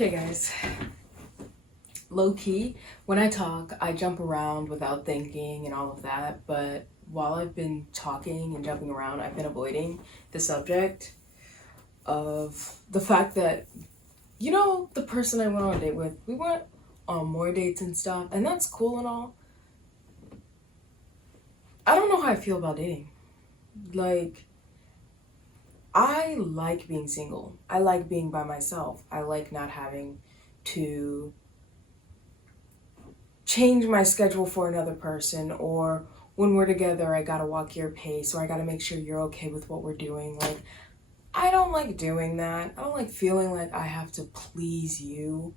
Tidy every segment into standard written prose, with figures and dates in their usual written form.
Okay, guys. Low key, when I talk, I jump around without thinking and all of that, but while I've been talking and jumping around, I've been avoiding the subject of the fact that, the person I went on a date with, we went on more dates and stuff, and that's cool and all. I don't know how I feel about dating. Like, I like being single. I like being by myself. I like not having to change my schedule for another person, or when we're together, I gotta walk your pace, or I gotta make sure you're okay with what we're doing. Like, I don't like doing that. I don't like feeling like I have to please you,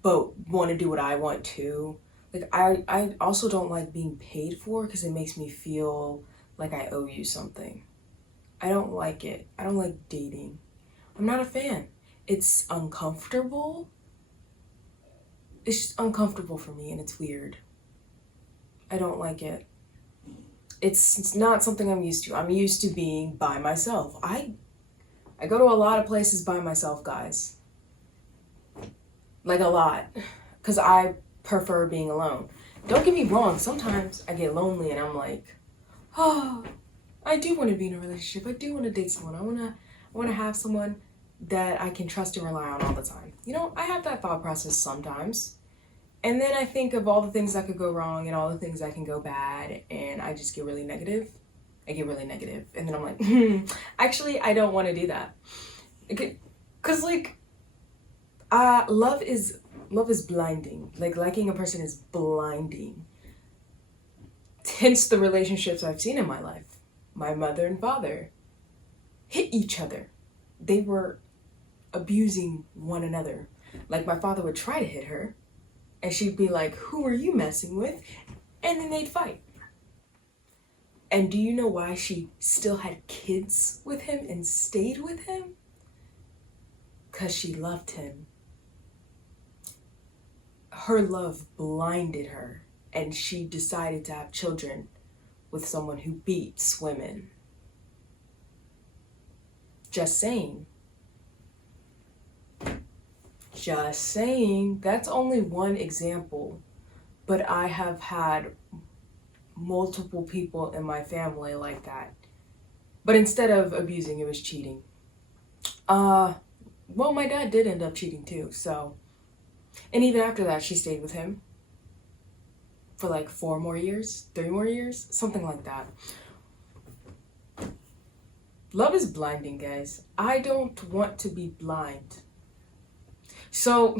but want to do what I want to. Like, I also don't like being paid for because it makes me feel like I owe you something. I don't like it. I don't like dating. I'm not a fan. It's uncomfortable. It's just uncomfortable for me and it's weird. I don't like it. It's not something I'm used to. I'm used to being by myself. I go to a lot of places by myself, guys. Like a lot. Because I prefer being alone. Don't get me wrong, sometimes I get lonely and I'm like, oh, I do want to be in a relationship. I do want to date someone. I wanna have someone that I can trust and rely on all the time. I have that thought process sometimes. And then I think of all the things that could go wrong and all the things that can go bad, and I just get really negative. I get really negative. And then I'm like, actually, I don't want to do that. Because, love is blinding. Like, liking a person is blinding. Hence the relationships I've seen in my life. My mother and father hit each other. They were abusing one another. Like, my father would try to hit her, and she'd be like, who are you messing with? And then they'd fight. And do you know why she still had kids with him and stayed with him? Because she loved him. Her love blinded her, and she decided to have children with someone who beats women. Just saying. Just saying. That's only one example, but I have had multiple people in my family like that. But instead of abusing, it was cheating. Well, my dad did end up cheating too, so. And even after that, she stayed with him for like 4 more years, 3 more years, something like that. Love is blinding, guys. I don't want to be blind. So,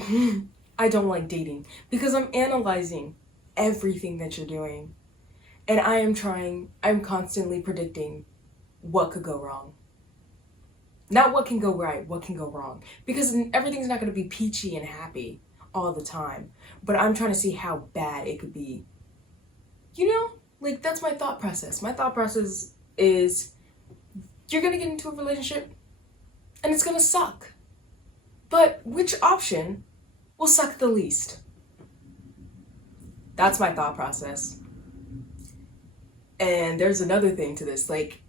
I don't like dating because I'm analyzing everything that you're doing. And I'm constantly predicting what could go wrong. Not what can go right, what can go wrong. Because everything's not going to be peachy and happy all the time. But I'm trying to see how bad it could be. That's my thought process. My thought process is you're going to get into a relationship and it's going to suck. But which option will suck the least? That's my thought process. And there's another thing to this. Like,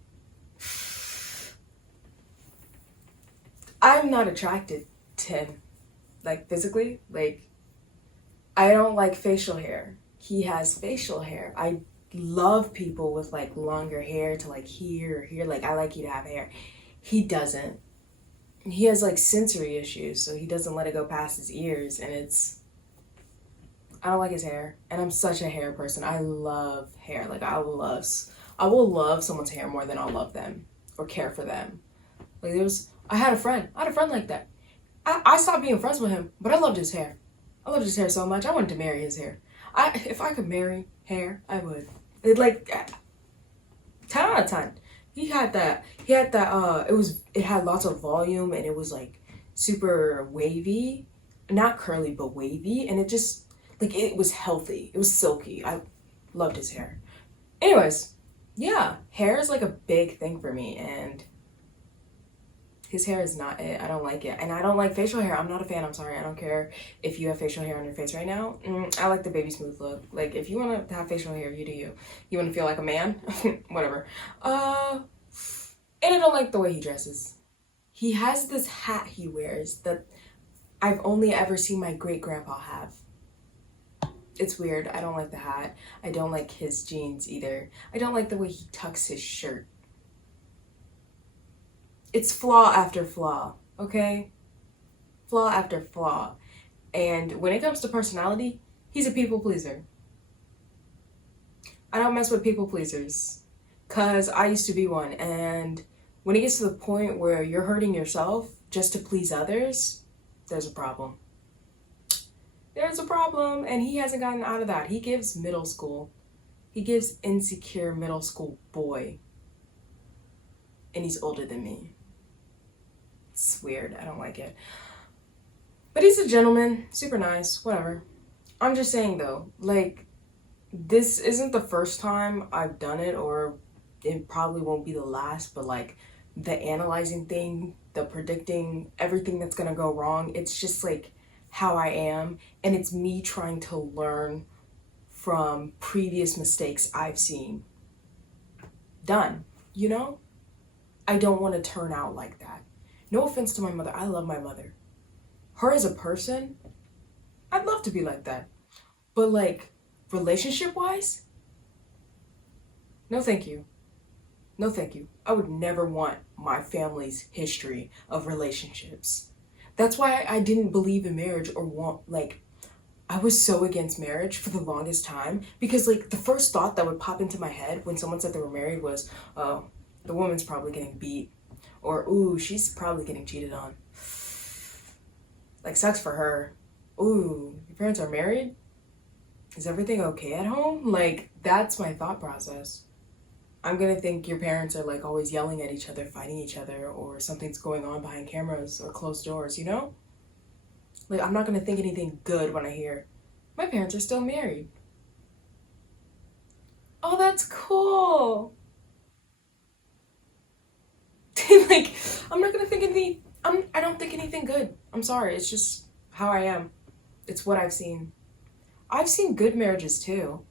I'm not attracted to him, like, physically. Like, I don't like facial hair. He has facial hair. I love people with, like, longer hair to, like, here or here. Like, I like you to have hair. He doesn't. He has, like, sensory issues, so he doesn't let it go past his ears, and I don't like his hair, and I'm such a hair person. I love hair. Like, I will love someone's hair more than I'll love them or care for them. Like, I had a friend like that. I stopped being friends with him, but I loved his hair. I loved his hair so much. I wanted to marry his hair. If I could marry hair, I would. It 10 out of 10. He had that, it had lots of volume, and it was like super wavy, not curly, but wavy. And it just, like, it was healthy. It was silky. I loved his hair. Anyways, yeah, hair is like a big thing for me, and his hair is not it. I don't like it. And I don't like facial hair. I'm not a fan. I'm sorry. I don't care if you have facial hair on your face right now. I like the baby smooth look. Like, if you want to have facial hair, you do you. You want to feel like a man? Whatever. And I don't like the way he dresses. He has this hat he wears that I've only ever seen my great-grandpa have. It's weird. I don't like the hat. I don't like his jeans either. I don't like the way he tucks his shirt. It's flaw after flaw, okay? Flaw after flaw. And when it comes to personality, he's a people pleaser. I don't mess with people pleasers because I used to be one. And when it gets to the point where you're hurting yourself just to please others, there's a problem. There's a problem. And he hasn't gotten out of that. He gives middle school. He gives insecure middle school boy. And he's older than me. It's weird. I don't like it. But he's a gentleman. Super nice. Whatever. I'm just saying though, like, this isn't the first time I've done it, or it probably won't be the last, but like the analyzing thing, the predicting everything that's gonna go wrong, it's just like how I am, and it's me trying to learn from previous mistakes I've seen done, you know? I don't want to turn out like that. No offense to my mother, I love my mother. Her as a person, I'd love to be like that. But like, relationship-wise, no thank you. No thank you. I would never want my family's history of relationships. That's why I didn't believe in marriage or I was so against marriage for the longest time, because like the first thought that would pop into my head when someone said they were married was, oh, the woman's probably getting beat, or ooh, she's probably getting cheated on. Like, sucks for her. Ooh, your parents are married? Is everything okay at home? Like, that's my thought process. I'm gonna think your parents are like always yelling at each other, fighting each other, or something's going on behind cameras or closed doors, you know? Like, I'm not gonna think anything good when I hear, my parents are still married. Oh, that's cool. Like, I'm not gonna think anything, I don't think anything good. I'm sorry, it's just how I am. It's what I've seen. I've seen good marriages too.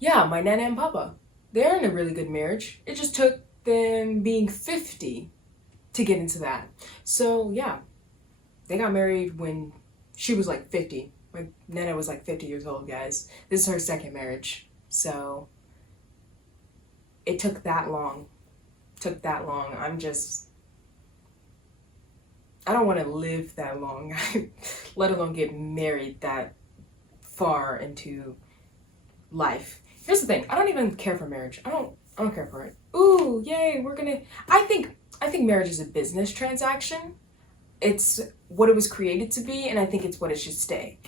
Yeah, my Nana and Papa, they're in a really good marriage. It just took them being 50 to get into that. So yeah, they got married when she was like 50. My Nana was like 50 years old, guys. This is her second marriage. So it took that long. I don't want to live that long, let alone get married that far into life. Here's the thing, I don't even care for marriage. I don't care for it. Ooh, yay, I think marriage is a business transaction. It's what it was created to be, and I think it's what it should stay.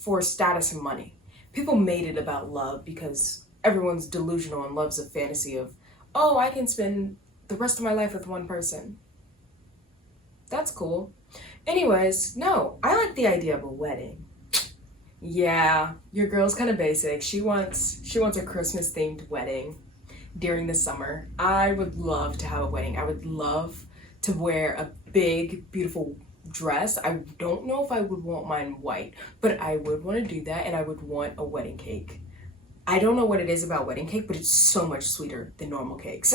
For status and money. People made it about love because everyone's delusional and loves a fantasy of, oh, I can spend the rest of my life with one person. That's cool. Anyways, no, I like the idea of a wedding. Yeah, your girl's kind of basic. She wants a Christmas themed wedding during the summer. I would love to have a wedding. I would love to wear a big, beautiful dress. I don't know if I would want mine white, but I would want to do that, and I would want a wedding cake. I don't know what it is about wedding cake, but it's so much sweeter than normal cakes.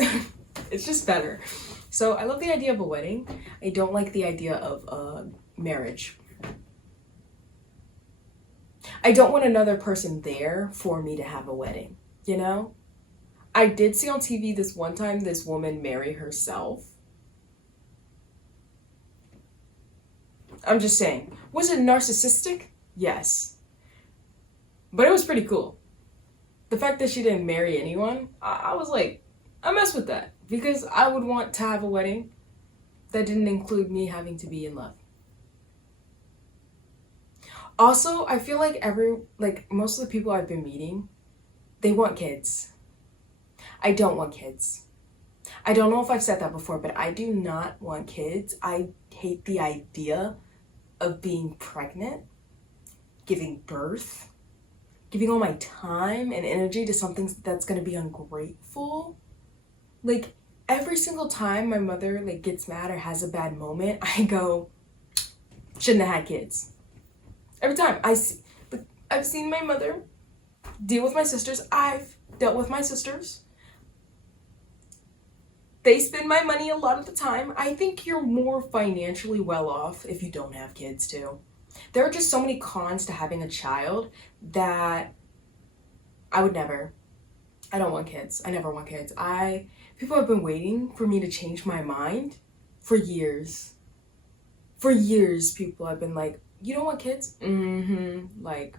It's just better. So I love the idea of a wedding. I don't like the idea of marriage. I don't want another person there for me to have a wedding, you know? I did see on TV this one time this woman marry herself. I'm just saying, was it narcissistic? Yes. But it was pretty cool. The fact that she didn't marry anyone, I was like, I mess with that. Because I would want to have a wedding that didn't include me having to be in love. Also, I feel like most of the people I've been meeting, they want kids. I don't want kids. I don't know if I've said that before, but I do not want kids. I hate the idea of being pregnant, giving birth, giving all my time and energy to something that's gonna be ungrateful. Like, every single time my mother gets mad or has a bad moment, I go, shouldn't have had kids. Every time I've seen my mother deal with my sisters. I've dealt with my sisters. They spend my money a lot of the time. I think you're more financially well off if you don't have kids too. There are just so many cons to having a child that I would never. I don't want kids. I never want kids. People have been waiting for me to change my mind for years. For years, people have been like, you don't want kids? Like,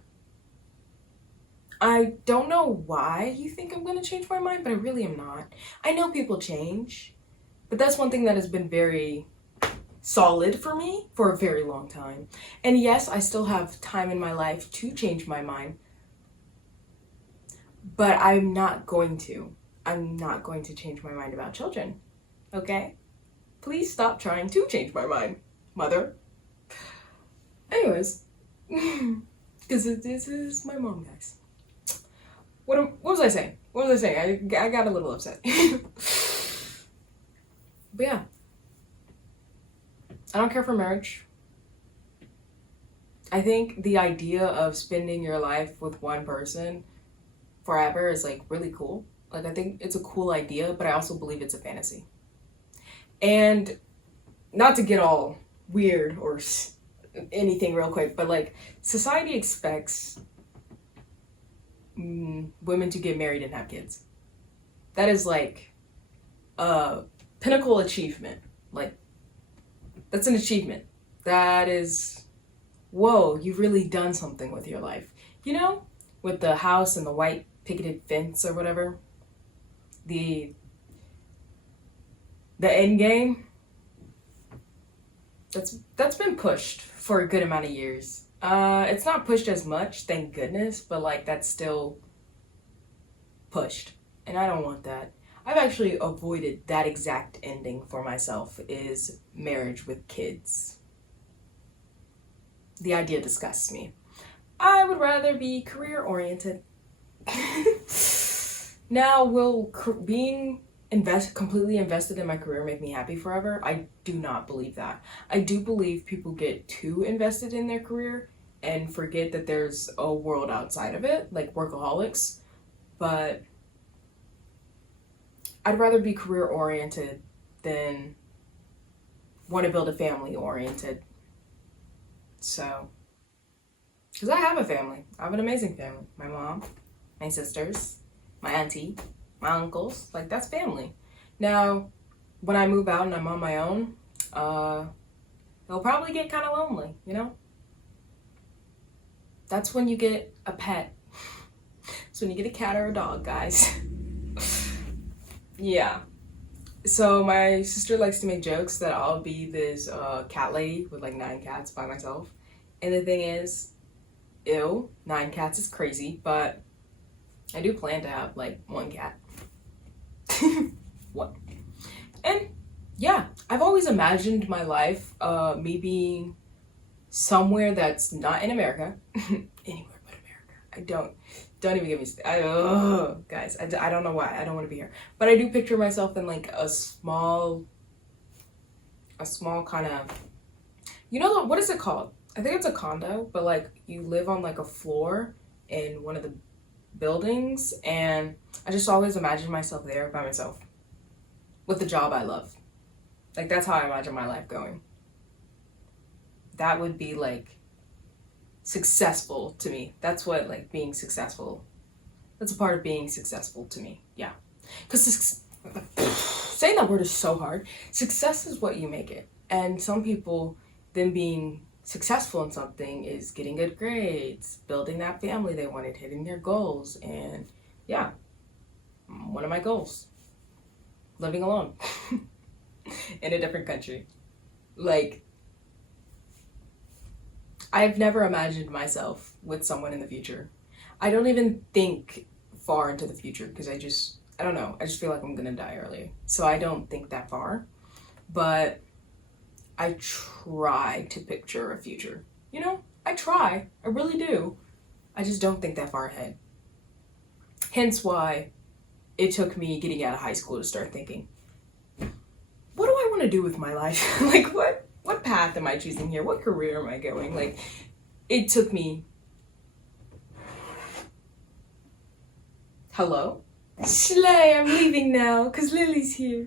I don't know why you think I'm gonna change my mind, but I really am not. I know people change, but that's one thing that has been very solid for me for a very long time. And yes, I still have time in my life to change my mind, but I'm not going to. I'm not going to change my mind about children, okay? Please stop trying to change my mind, mother. Anyways, because this is my mom, guys. What was I saying? What was I saying? I got a little upset. But yeah. I don't care for marriage. I think the idea of spending your life with one person forever is like really cool. Like, I think it's a cool idea, but I also believe it's a fantasy. And not to get all weird or anything real quick, but like, society expects women to get married and have kids. That is like a pinnacle achievement. Like, that's an achievement. That is, whoa, you've really done something with your life. You know, with the house and the white picketed fence or whatever. The end game. That's been pushed for a good amount of years. It's not pushed as much, thank goodness, but like, that's still pushed. And I don't want that. I've actually avoided that exact ending for myself, is marriage with kids. The idea disgusts me. I would rather be career oriented. Now, will being completely invested in my career make me happy forever? I do not believe that. I do believe people get too invested in their career and forget that there's a world outside of it, like workaholics. But I'd rather be career oriented than want to build a family oriented. So, because I have a family. I have an amazing family. My mom, my sisters, my auntie, my uncles. Like, that's family. Now, when I move out and I'm on my own, it'll probably get kind of lonely, you know? That's when you get a pet. That's when you get a cat or a dog, guys. Yeah. So my sister likes to make jokes that I'll be this cat lady with like 9 cats by myself. And the thing is, ew, 9 cats is crazy, but I do plan to have like 1 cat. One. And yeah, I've always imagined my life, me being somewhere that's not in America. Anywhere but America. Don't even get me guys, I don't know why. I don't want to be here. But I do picture myself in like a small kind of, you know, what is it called? I think it's a condo, but like you live on like a floor in one of the buildings, and I just always imagine myself there by myself with the job I love. Like, that's how I imagine my life going. That would be like successful to me. That's what like being successful, that's a part of being successful to me. Yeah, because saying that word is so hard. Success is what you make it, and some people, them being successful in something is getting good grades, building that family they wanted, hitting their goals. And yeah, one of my goals, living alone in a different country. Like, I've never imagined myself with someone in the future. I don't even think far into the future because I don't know. I just feel like I'm gonna die early. So I don't think that far. But I try to picture a future. You know, I try. I really do. I just don't think that far ahead. Hence why it took me getting out of high school to start thinking, what do I want to do with my life? Like, what path am I choosing here? What career am I going? Like, it took me... Hello? Slay, I'm leaving now because Lily's here.